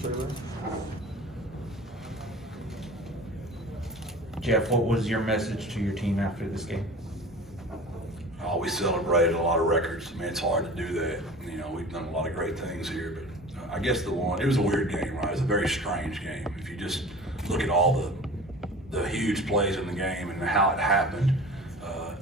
Traylor. Jeff, what was your message to your team after this game? Oh, we celebrated a lot of records. I mean, it's hard to do that. You know, we've done a lot of great things here, but I guess it was a weird game, right? It was a very strange game. If you just look at all the huge plays in the game and how it happened,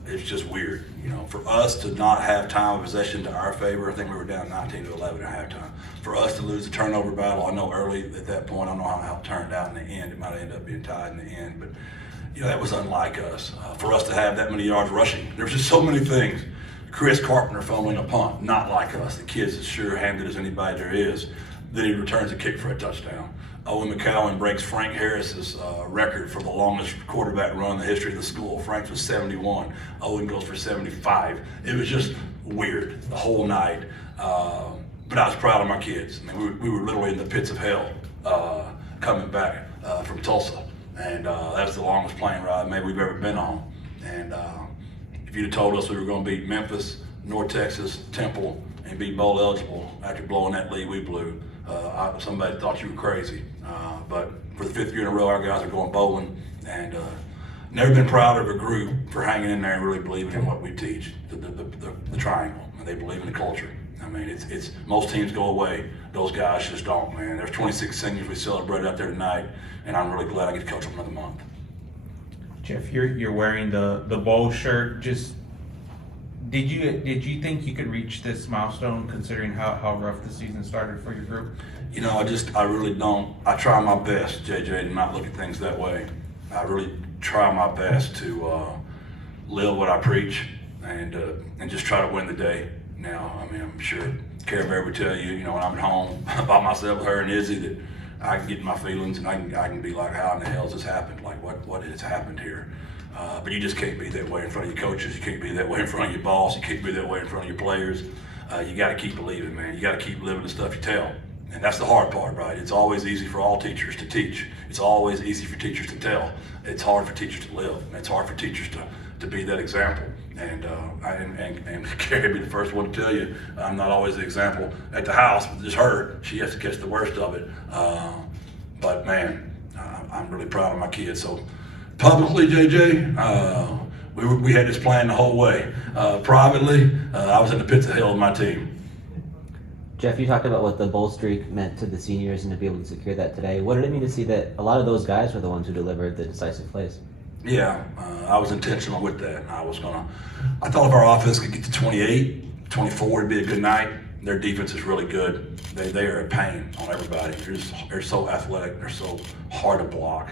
it's just weird. You know, for us to not have time of possession to our favor, I think we were down 19-11 at halftime. For us to lose the turnover battle, I know early at that point, I don't know how it turned out in the end. It might have ended up being tied in the end, but you know, that was unlike us. For us to have that many yards rushing, there's just so many things. Chris Carpenter fumbling a punt, not like us. The kid's as sure-handed as anybody there is. Then he returns a kick for a touchdown. Owen McCowan breaks Frank Harris's record for the longest quarterback run in the history of the school. Frank's was 71. Owen goes for 75. It was just weird the whole night. But I was proud of my kids. I mean, we were literally in the pits of hell coming back from Tulsa. And that's the longest plane ride maybe we've ever been on. And if you'd have told us we were going to beat Memphis, North Texas, Temple, and be bowl eligible after blowing that lead we blew, somebody thought you were crazy. But for the 5th year in a row, our guys are going bowling, and never been prouder of a group for hanging in there and really believing in what we teach, the triangle. And they believe in the culture. I mean, it's most teams go away. Those guys just don't, man. There's 26 seniors we celebrated out there tonight, and I'm really glad I get to coach them another month. Jeff, you're wearing the bowl shirt. Just did you think you could reach this milestone considering how rough the season started for your group? You know, I really don't. I try my best, JJ, to not look at things that way. I really try my best to live what I preach and just try to win the day. Now, I mean, I'm sure Cara Bear would tell you, you know, when I'm at home by myself with her and Izzy, that I can get in my feelings and I can be like, how in the hell has this happened? Like, what has happened here? But you just can't be that way in front of your coaches. You can't be that way in front of your boss. You can't be that way in front of your players. You got to keep believing, man. You got to keep living the stuff you tell. And that's the hard part, right? It's always easy for all teachers to teach. It's always easy for teachers to tell. It's hard for teachers to live. And it's hard for teachers to be that example. And Carrie be the first one to tell you, I'm not always the example at the house, but just her, she has to catch the worst of it. But man, I'm really proud of my kids. So publicly, JJ, we had this plan the whole way. Privately, I was in the pits of hell with my team. Jeff, you talked about what the bowl streak meant to the seniors and to be able to secure that today. What did it mean to see that a lot of those guys were the ones who delivered the decisive plays? Yeah, I was intentional with that. I thought if our offense could get to 28, 24, it'd be a good night. Their defense is really good. They are a pain on everybody. They're so athletic. They're so hard to block.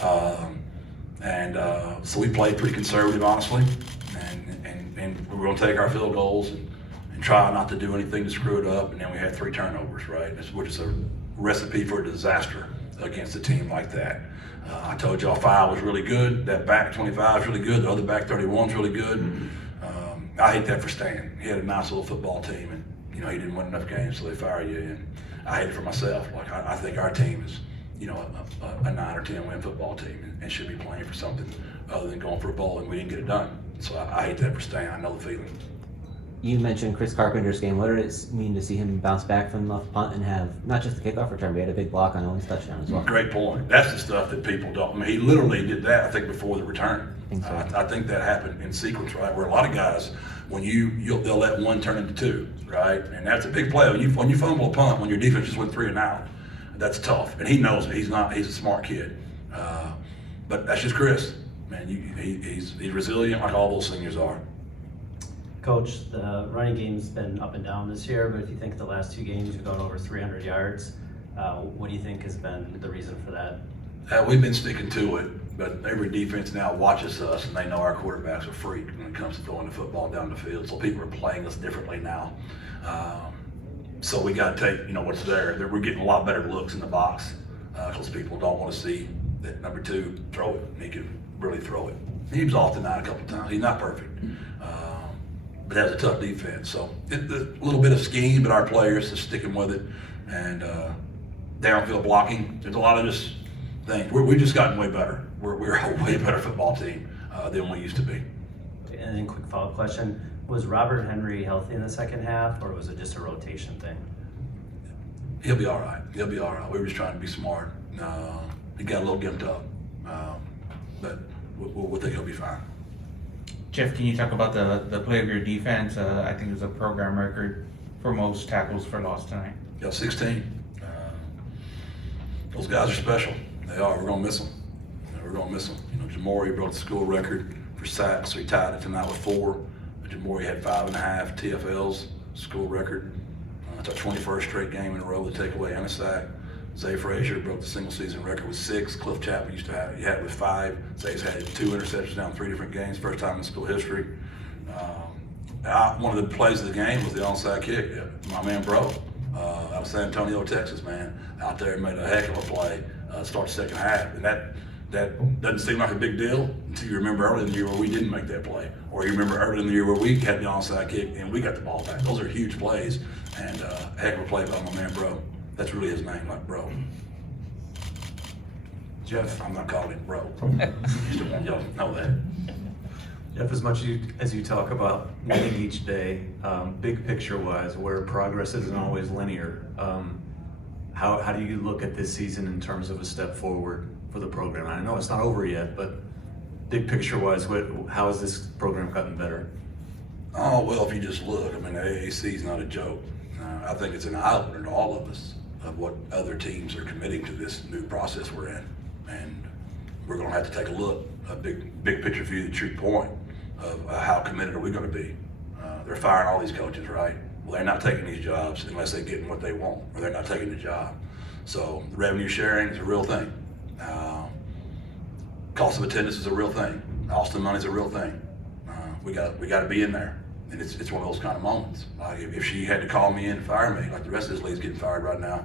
So we played pretty conservative, honestly. And we were going to take our field goals and try not to do anything to screw it up. And then we had 3 turnovers, right? Which is a recipe for a disaster against a team like that. I told y'all 5 was really good. That back 25 is really good. The other back 31 is really good. I hate that for Stan. He had a nice little football team, and you know he didn't win enough games, so they fire you. And I hate it for myself. Like I think our team is, you know, a 9 or 10 win football team, and should be playing for something other than going for a bowl, and we didn't get it done. So I hate that for Stan. I know the feeling. You mentioned Chris Carpenter's game. What did it mean to see him bounce back from the punt and have not just the kickoff return, but he had a big block on Owen's touchdown as well? Great point. That's the stuff that people don't. I mean, he literally did that, I think, before the return. I think that happened in sequence, right? Where a lot of guys, when they'll let 1 turn into 2, right? And that's a big play. When you fumble a punt, when your defense just went 3 and out, that's tough. And he knows it. He's a smart kid. But that's just Chris. Man, he's resilient like all those seniors are. Coach, the running game's been up and down this year, but if you think the last 2 games you've gone over 300 yards, what do you think has been the reason for that? We've been sticking to it, but every defense now watches us and they know our quarterbacks are freak when it comes to throwing the football down the field. So people are playing us differently now. So we got to take, you know, what's there. We're getting a lot better looks in the box because people don't want to see that number 2 throw it. He can really throw it. He was off tonight a couple times. He's not perfect. But that's a tough defense. So a little bit of scheme, but our players are sticking with it. And downfield blocking, there's a lot of just things. We've just gotten way better. We're a way better football team than we used to be. And then quick follow-up question, was Robert Henry healthy in the second half, or was it just a rotation thing? He'll be all right. He'll be all right. We were just trying to be smart. He got a little gimped up, but we think he'll be fine. Jeff, can you talk about the play of your defense? I think it was a program record for most tackles for loss tonight. Got 16. Those guys are special. They are. We're gonna miss them. We're gonna miss them. You know, Jamori broke the school record for sacks, so he tied it tonight with 4. Jamori had 5.5 TFLs, school record. It's our 21st straight game in a row to take away and a sack. Zay Frazier broke the single season record with 6. Cliff Chapman used to have, he had it with 5. Zay's had 2 interceptions now in 3 different games, first time in school history. One of the plays of the game was the onside kick. My man Bro, out of San Antonio, Texas, man, out there made a heck of a play, start the second half. And that doesn't seem like a big deal until you remember early in the year where we didn't make that play. Or you remember early in the year where we had the onside kick and we got the ball back. Those are huge plays, and a heck of a play by my man Bro. That's really his name, like Bro. Jeff, I'm not calling him Bro. Just don't want y'all to know that. Jeff, as much as you talk about winning each day, big picture wise, where progress isn't always linear, how do you look at this season in terms of a step forward for the program? I know it's not over yet, but big picture wise, how has this program gotten better? Oh, well, if you just look, I mean, the AAC is not a joke. I think it's an eye-opener to all of us of what other teams are committing to this new process we're in. And we're going to have to take a look, a big picture view, the true point of how committed are we going to be. They're firing all these coaches, right? Well, they're not taking these jobs unless they're getting what they want, or they're not taking the job. So the revenue sharing is a real thing. Cost of attendance is a real thing. Austin money is a real thing. We got to be in there. And it's one of those kind of moments. Like if she had to call me in and fire me, like the rest of this league's getting fired right now,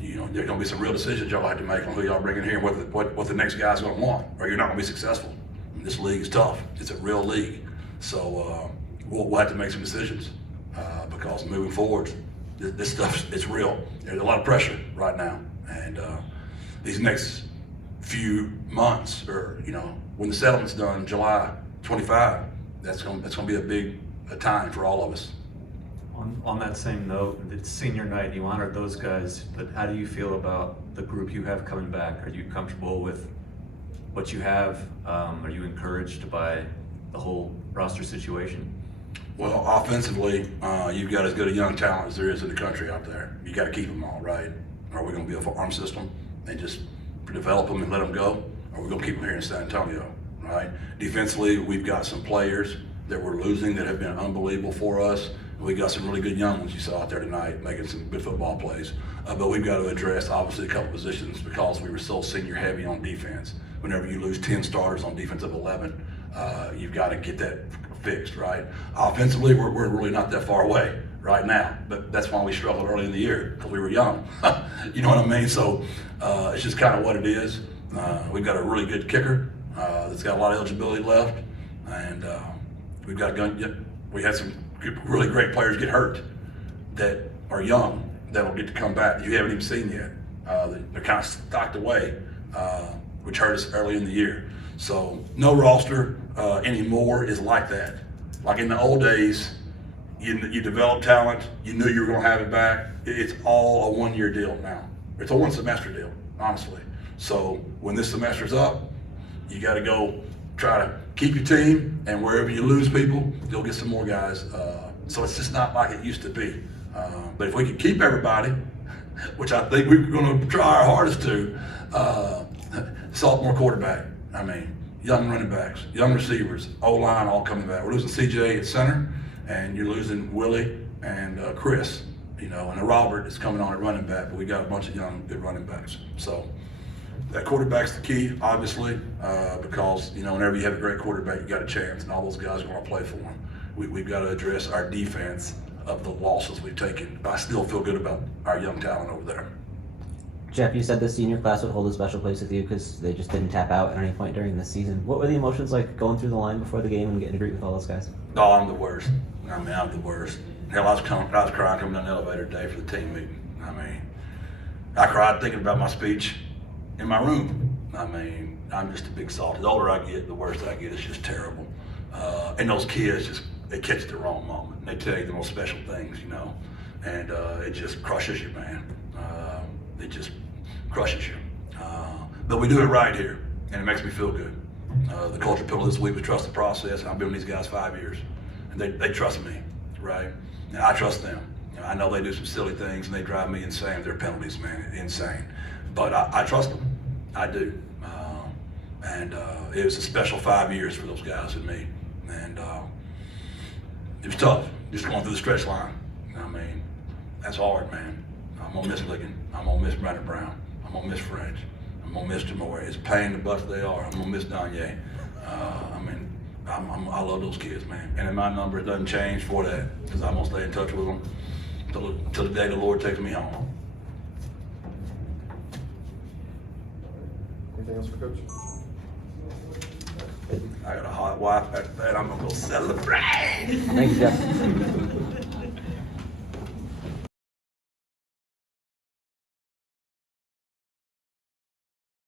you know, there's gonna be some real decisions y'all have to make on who y'all bring in here and what the next guy's gonna want, or you're not gonna be successful. And this league is tough. It's a real league. So we'll have to make some decisions because moving forward, this stuff, it's real. There's a lot of pressure right now. And these next few months, or, you know, when the settlement's done, July 25, that's gonna be a big time for all of us. On that same note, it's senior night, you honored those guys, but how do you feel about the group you have coming back? Are you comfortable with what you have? Are you encouraged by the whole roster situation? Well, offensively, you've got as good a young talent as there is in the country out there. You got to keep them all, right? Are we going to be a farm system and just develop them and let them go? Or are we going to keep them here in San Antonio, right? Defensively, we've got some players that we're losing that have been unbelievable for us. We got some really good young ones you saw out there tonight making some good football plays. But we've got to address obviously a couple positions because we were so senior heavy on defense. Whenever you lose 10 starters on defensive 11, you've got to get that fixed, right? Offensively, we're really not that far away right now, but that's why we struggled early in the year, because we were young. You know what I mean? So it's just kind of what it is. We've got a really good kicker that's got a lot of eligibility left, and we had some really great players get hurt that are young that'll get to come back that you haven't even seen yet. They're kind of stocked away, which hurt us early in the year. So no roster anymore is like that. Like in the old days, you developed talent, you knew you were going to have it back. It's all a one-year deal now. It's a one-semester deal, honestly. So when this semester's up, you got to go try to keep your team, and wherever you lose people, you'll get some more guys. So it's just not like it used to be. But if we can keep everybody, which I think we're going to try our hardest to, sophomore quarterback, I mean, young running backs, young receivers, O-line all coming back. We're losing CJ at center, and you're losing Willie and Chris, you know, and Robert is coming on at running back, but we got a bunch of young, good running backs. So that quarterback's the key, obviously, because, you know, whenever you have a great quarterback, you got a chance, and all those guys are going to play for him. We've got to address our defense of the losses we've taken. But I still feel good about our young talent over there. Jeff, you said the senior class would hold a special place with you because they just didn't tap out at any point during the season. What were the emotions like going through the line before the game and getting to greet with all those guys? Oh, I'm the worst. I mean, I'm the worst. Hell, I was crying coming down the elevator today for the team meeting. I mean, I cried thinking about my speech in my room. I mean, I'm just a big salt. The older I get, the worse I get. It's just terrible. And those kids they catch it the wrong moment. And they tell you the most special things, you know, and it just crushes you, man. It just crushes you. But we do it right here, and it makes me feel good. The culture pillar this week was trust the process. I've been with these guys 5 years, and they trust me, right? And I trust them. I know they do some silly things, and they drive me insane with their penalties, man, insane. But I trust them. I do. And it was a special 5 years for those guys and me. And it was tough, just going through the stretch line. I mean, that's hard, man. I'm gonna miss Ligon. I'm gonna miss Brandon Brown. I'm gonna miss French. I'm gonna miss Jamore. It's a pain in the butt they are. I'm gonna miss Danye. I mean, I love those kids, man. And my number doesn't change for that, because I'm gonna stay in touch with them till the day the Lord takes me home. Anything else for Coach? I got a hot wife back there. I'm gonna go celebrate. Thank you, Jeff.